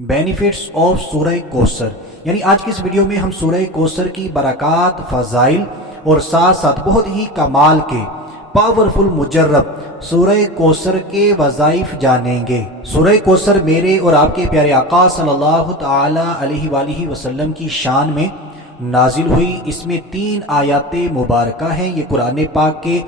Benefits of सूरह कोसर, यानी आज की इस वीडियो में हम सूरह कोसर की बरक़ात, फ़ज़ाइल और साथ साथ बहुत ही कमाल के पावरफुल मुजर्रब सूरह कोसर के वज़ाइफ जानेंगे। सूरह कोसर मेरे और आपके प्यारे आका सल्लल्लाहु ताला अलैहि वसल्लम की शान में नाजिल हुई। इसमें 3 आयाते मुबारका हैं। ये कुरान पाक के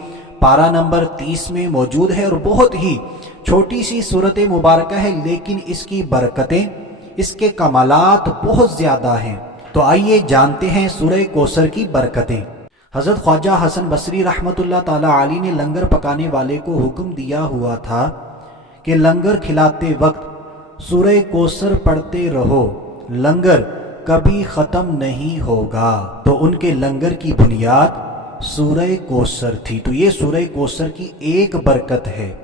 पारा नंबर 30 में मौजूद है और बहुत ही छोटी सी सूरत मुबारक है, लेकिन इसकी बरकतें, इसके कमालात बहुत ज़्यादा हैं। तो आइए जानते हैं सूरह कोसर की बरकतें। हज़रत ख्वाजा हसन बसरी रहमतुल्लाह ताला अलैह ने लंगर पकाने वाले को हुक्म दिया हुआ था कि लंगर खिलाते वक्त सूरह कोसर पढ़ते रहो, लंगर कभी ख़त्म नहीं होगा। तो उनके लंगर की बुनियाद सूरह कोसर थी। तो ये सूरह कोसर की एक बरकत है।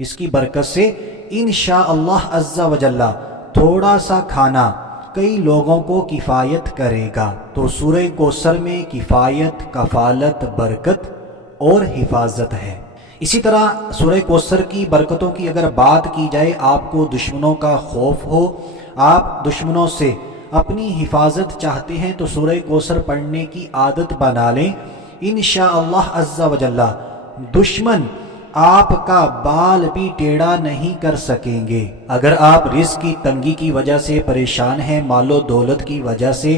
इसकी बरकत से इंशाअल्लाह अज़्ज़ा वजल्ला थोड़ा सा खाना कई लोगों को किफ़ायत करेगा। तो सूरह कोसर में किफ़ायत, कफ़ालत, बरकत और हिफाजत है। इसी तरह सूरह कोसर की बरकतों की अगर बात की जाए, आपको दुश्मनों का खौफ हो, आप दुश्मनों से अपनी हिफाजत चाहते हैं, तो सूरह कोसर पढ़ने की आदत बना लें। इंशाअल्लाह अज़्ज़ा वजल्ला दुश्मन आपका बाल भी टेढ़ा नहीं कर सकेंगे। अगर आप रिज़्क़ की तंगी की वजह से परेशान हैं, मालो दौलत की वजह से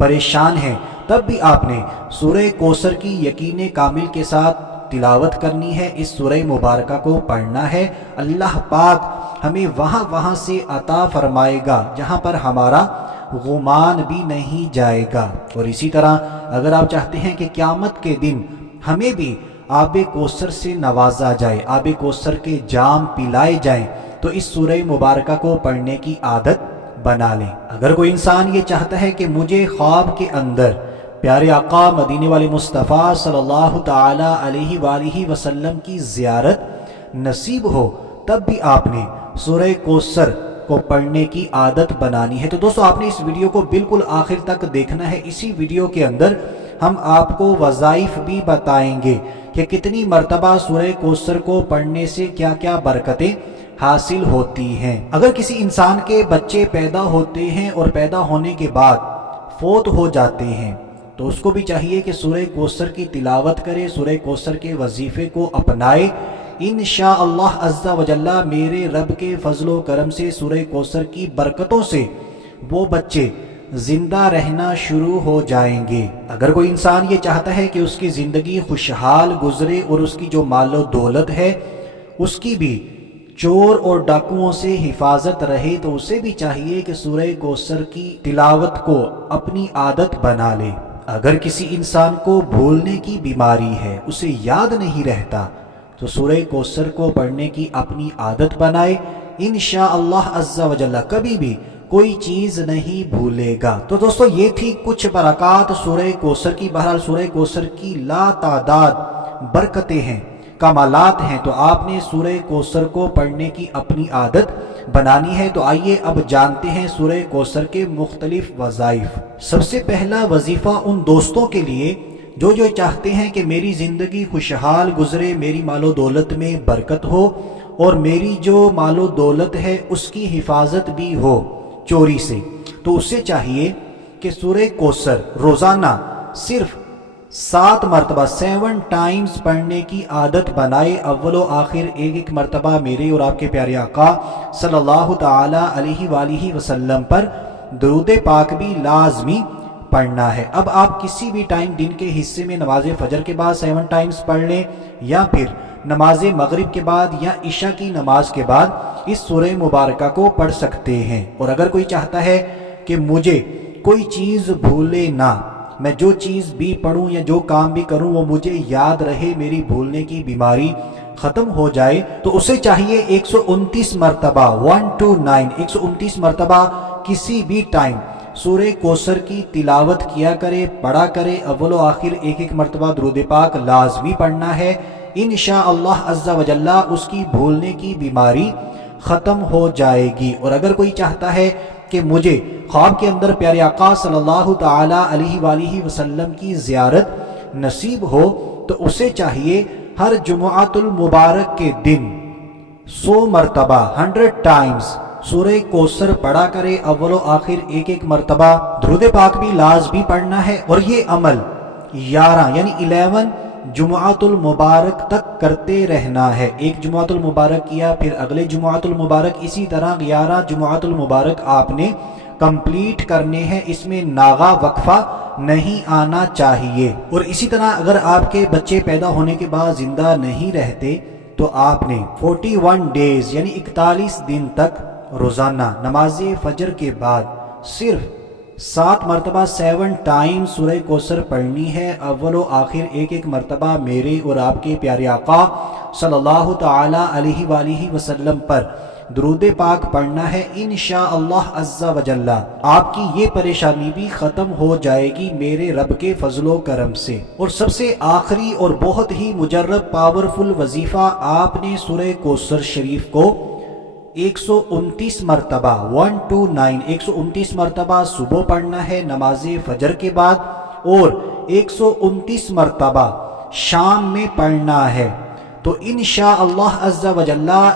परेशान हैं, तब भी आपने सूरह कोसर की यकीन कामिल के साथ तिलावत करनी है। इस सूरह मुबारका को पढ़ना है। अल्लाह पाक हमें वहाँ से अता फरमाएगा जहाँ पर हमारा गुमान भी नहीं जाएगा। और इसी तरह अगर आप चाहते हैं कि क़यामत के दिन हमें भी आबे कोसर से नवाजा जाए, आबे कोसर के जाम पिलाए जाएं, तो इस सूरह मुबारका को पढ़ने की आदत बना लें। अगर कोई इंसान ये चाहता है कि मुझे ख्वाब के अंदर प्यारे आका मदीने वाले मुस्तफ़ा सल्लल्लाहु ताला अलैहि वसल्लम की ज़ियारत नसीब हो, तब भी आपने सूरह कोसर को पढ़ने की आदत बनानी है। तो दोस्तों, आपने इस वीडियो को बिल्कुल आखिर तक देखना है। इसी वीडियो के अंदर हम आपको वज़ाइफ भी बताएंगे कि कितनी मर्तबा सूरह कोसर को पढ़ने से क्या क्या बरकतें हासिल होती हैं। अगर किसी इंसान के बच्चे पैदा होते हैं और पैदा होने के बाद फौत हो जाते हैं, तो उसको भी चाहिए कि सूरह कोसर की तिलावत करे, सूरह कोसर के वजीफे को अपनाए। इंशाअल्लाह अज़्ज़ा वजल्ला मेरे रब के फजलो करम से, सूरह कोसर की बरकतों से वो बच्चे जिंदा रहना शुरू हो जाएंगे। अगर कोई इंसान ये चाहता है कि उसकी ज़िंदगी खुशहाल गुजरे और उसकी जो मालो दौलत है उसकी भी चोर और डाकुओं से हिफाजत रहे, तो उसे भी चाहिए कि सूरह कोसर की तिलावत को अपनी आदत बना ले। अगर किसी इंसान को भूलने की बीमारी है, उसे याद नहीं रहता, तो सूरह कोसर को पढ़ने की अपनी आदत बनाए। इंशाअल्लाह अज़्ज़ा वजल्ला कभी भी कोई चीज़ नहीं भूलेगा। तो दोस्तों, ये थी कुछ बरक़ात सूरह कोसर की। बहरहाल सूरह कोसर की लातादाद बरकतें हैं, कमालात हैं। तो आपने सूरह कोसर को पढ़ने की अपनी आदत बनानी है। तो आइए अब जानते हैं सूरह कोसर के मुख्तलिफ वज़ाइफ। सबसे पहला वजीफ़ा उन दोस्तों के लिए जो चाहते हैं कि मेरी ज़िंदगी खुशहाल गुजरे, मेरी मालो दौलत में बरकत हो और मेरी जो मालो दौलत है उसकी हिफाजत भी हो चोरी से। तो उससे चाहिए कि सूरह कोसर रोज़ाना सिर्फ 7 मरतबा 7 टाइम्स पढ़ने की आदत बनाए। अव्वलो आखिर एक मरतबा मेरे और आपके प्यारे आका सल्लल्लाहु ताला अलैहि वसल्लम पर दुरूद पाक भी लाजमी पढ़ना है। अब आप किसी भी टाइम दिन के हिस्से में नमाज फजर के बाद 7 टाइम्स पढ़ लें, या फिर नमाज मगरिब के बाद या इशा की नमाज के बाद इस सूरह मुबारका को पढ़ सकते हैं। और अगर कोई चाहता है कि मुझे कोई चीज़ भूले ना, मैं जो चीज़ भी पढ़ूं या जो काम भी करूं वो मुझे याद रहे, मेरी भूलने की बीमारी ख़त्म हो जाए, तो उसे चाहिए 129 मरतबा 129 129 मरतबा किसी भी टाइम सूरह कोसर की तिलावत किया करे, पढ़ा करे। अव्वलो आखिर एक मरतबा दुरूद पाक लाजमी पढ़ना है। इंशाअल्लाह अज़्ज़ा वजल्ला उसकी भूलने की बीमारी ख़त्म हो जाएगी। और अगर कोई चाहता है कि मुझे ख्वाब के अंदर प्यारे आका सल्लल्लाहु ताला अलैहि वसल्लम की ज़ियारत नसीब हो, तो उसे चाहिए हर जुमुअतुल मुबारक के दिन 100 मरतबा 100 टाइम्स सूरह कोसर पढ़ा करे, अव्वलो आखिर एक एक मरतबा। दुरूद पाक भी लाजमी पढ़ना है और ये अमल 11 यानी 11 जुमुअतुल मुबारक तक करते रहना है। एक जुमुअतुल मुबारक किया, फिर अगले जुमुअतुल मुबारक, इसी तरह 11 जुमुअतुल मुबारक आपने कंप्लीट करने हैं। इसमें नागा वक्फा नहीं आना चाहिए। और इसी तरह अगर आपके बच्चे पैदा होने के बाद जिंदा नहीं रहते तो आपने 41 डेज यानी 41 दिन तक रोजाना नमाज फजर के बाद सिर्फ 7 मरतबा 7 टाइम सूरह कोसर पढ़नी है। अव्वलो आखिर एक एक मरतबा मेरे और आपके प्यारे आका सल्लल्लाहु ताला अलैहि वालिहि वसल्लम पर दुरूद पाक पढ़ना है। इंशाअल्लाह अज़्ज़ा वजल्ला आपकी ये परेशानी भी ख़त्म हो जाएगी मेरे रब के फजलो करम से। और सबसे आखिरी और बहुत ही मुजर्रब पावरफुल वजीफ़ा, आपने सूरह कोसर शरीफ को 129 मरतबा 129 129 मरतबा सुबह पढ़ना है नमाज फजर के बाद, और 129 मरतबा शाम में पढ़ना है। तो इंशाअल्लाह अज़्ज़ा वजल्ला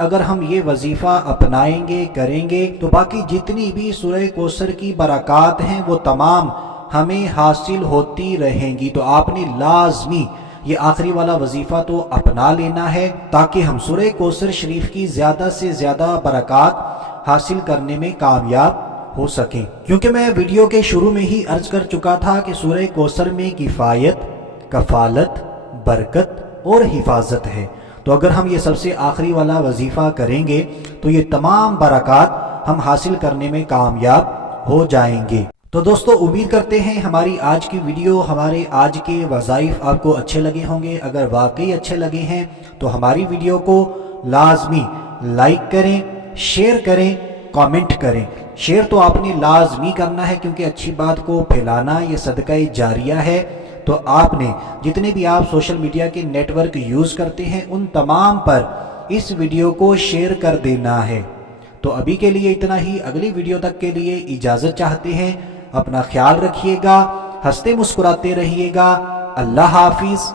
अगर हम ये वजीफ़ा अपनाएंगे करेंगे तो बाकी जितनी भी सूरह कोसर की बरक़ात हैं वो तमाम हमें हासिल होती रहेंगी। तो आपने लाजमी ये आखिरी वाला वजीफ़ा तो अपना लेना है ताकि हम सूरह कोसर शरीफ की ज़्यादा से ज़्यादा बरक़ात हासिल करने में कामयाब हो सकें। क्योंकि मैं वीडियो के शुरू में ही अर्ज कर चुका था कि सूरह कोसर में किफ़ायत, कफ़ालत, बरकत और हिफाजत है। तो अगर हम ये सबसे आखिरी वाला वजीफ़ा करेंगे तो ये तमाम बरक़ात हम हासिल करने में कामयाब हो जाएंगे। तो दोस्तों उम्मीद करते हैं हमारी आज की वीडियो, हमारे आज के वज़ाइफ आपको अच्छे लगे होंगे। अगर वाकई अच्छे लगे हैं तो हमारी वीडियो को लाजमी लाइक करें, शेयर करें, कमेंट करें। शेयर तो आपने लाजमी करना है क्योंकि अच्छी बात को फैलाना ये सदका जारिया है। तो आपने जितने भी आप सोशल मीडिया के नेटवर्क यूज़ करते हैं उन तमाम पर इस वीडियो को शेयर कर देना है। तो अभी के लिए इतना ही, अगली वीडियो तक के लिए इजाज़त चाहते हैं। अपना ख्याल रखिएगा, हंसते मुस्कुराते रहिएगा। अल्लाह हाफिज़।